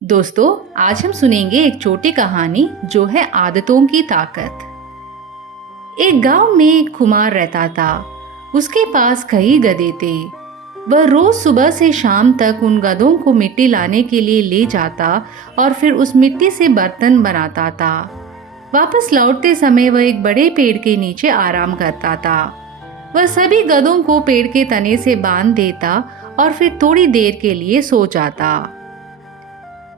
दोस्तों, आज हम सुनेंगे एक छोटी कहानी जो है आदतों की ताकत। एक गांव में एक कुम्हार रहता था। उसके पास कई गधे थे। वह रोज सुबह से शाम तक उन गधों को मिट्टी लाने के लिए ले जाता और फिर उस मिट्टी से बर्तन बनाता था। वापस लौटते समय वह एक बड़े पेड़ के नीचे आराम करता था। वह सभी गधों को पेड़ के तने से बांध देता और फिर थोड़ी देर के लिए सो जाता।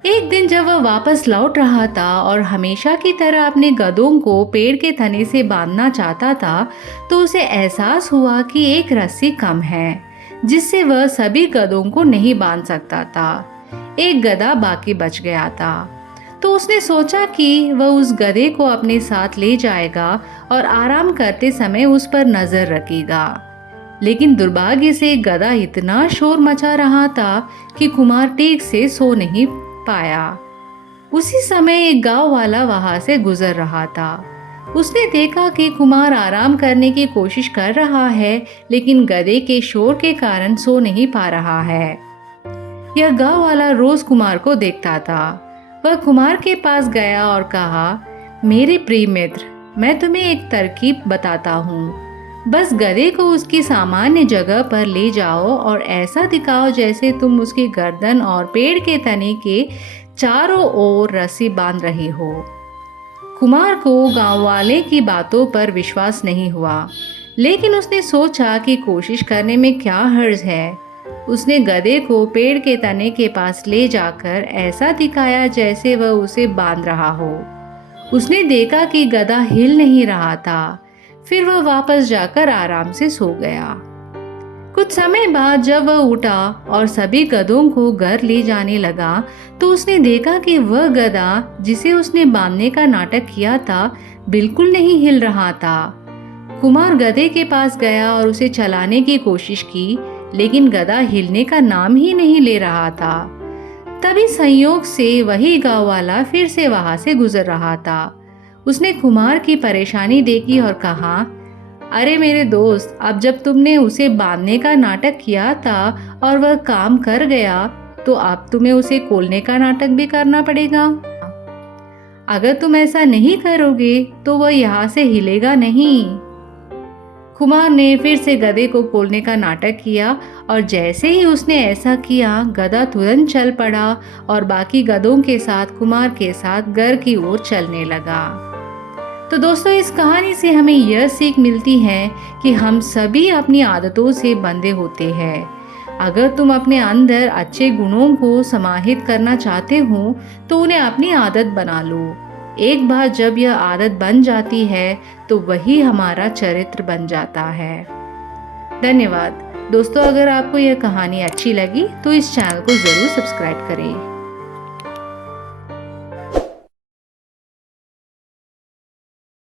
एक दिन जब वह वापस लौट रहा था और हमेशा की तरह अपने गधों को पेड़ के तने से बांधना चाहता था, तो उसे एहसास हुआ कि एक रस्सी कम है, जिससे वह सभी गधों को नहीं बांध सकता था। एक गधा बाकी बच गया था, तो उसने सोचा कि वह उस गधे को अपने साथ ले जाएगा और आराम करते समय उस पर नजर रखेगा। लेकिन दुर्भाग्य से गधा इतना शोर मचा रहा था कि कुम्हार ठीक से सो नहीं पाया। उसी समय एक गांव वाला वहां से गुजर रहा था। उसने देखा कि कुम्हार आराम करने की कोशिश कर रहा है, लेकिन गधे के शोर के कारण सो नहीं पा रहा है। यह गांव वाला रोज कुम्हार को देखता था। वह कुम्हार के पास गया और कहा, मेरे प्रिय मित्र, मैं तुम्हें एक तरकीब बताता हूँ। बस गधे को उसकी सामान्य जगह पर ले जाओ और ऐसा दिखाओ जैसे तुम उसकी गर्दन और पेड़ के तने के चारों ओर रस्सी बांध रहे हो। कुम्हार को गांव वाले की बातों पर विश्वास नहीं हुआ, लेकिन उसने सोचा कि कोशिश करने में क्या हर्ज है। उसने गधे को पेड़ के तने के पास ले जाकर ऐसा दिखाया जैसे वह उसे बांध रहा हो। उसने देखा कि गधा हिल नहीं रहा था। फिर वह वापस जाकर आराम से सो गया। कुछ समय बाद जब वह उठा और सभी गधों को घर ले जाने लगा, तो उसने देखा कि वह गधा जिसे उसने बांधने का नाटक किया था, बिल्कुल नहीं हिल रहा था। कुम्हार गधे के पास गया और उसे चलाने की कोशिश की, लेकिन गधा हिलने का नाम ही नहीं ले रहा था। तभी संयोग से वही गांव वाला फिर से वहां से गुजर रहा था। उसने कुम्हार की परेशानी देखी और कहा, अरे मेरे दोस्त, अब जब तुमने उसे बांधने का नाटक किया था और वह काम कर गया, तो अब तुम्हें उसे खोलने का नाटक भी करना पड़ेगा। अगर तुम ऐसा नहीं करोगे तो वह यहाँ से हिलेगा नहीं। कुम्हार ने फिर से गधे को खोलने का नाटक किया और जैसे ही उसने ऐसा किया, गधा तुरंत चल पड़ा और बाकी गधों के साथ कुम्हार के साथ घर की ओर चलने लगा। तो दोस्तों, इस कहानी से हमें यह सीख मिलती है कि हम सभी अपनी आदतों से बंधे होते हैं। अगर तुम अपने अंदर अच्छे गुणों को समाहित करना चाहते हो, तो उन्हें अपनी आदत बना लो। एक बार जब यह आदत बन जाती है, तो वही हमारा चरित्र बन जाता है। धन्यवाद दोस्तों। अगर आपको यह कहानी अच्छी लगी तो इस चैनल को ज़रूर सब्सक्राइब करें।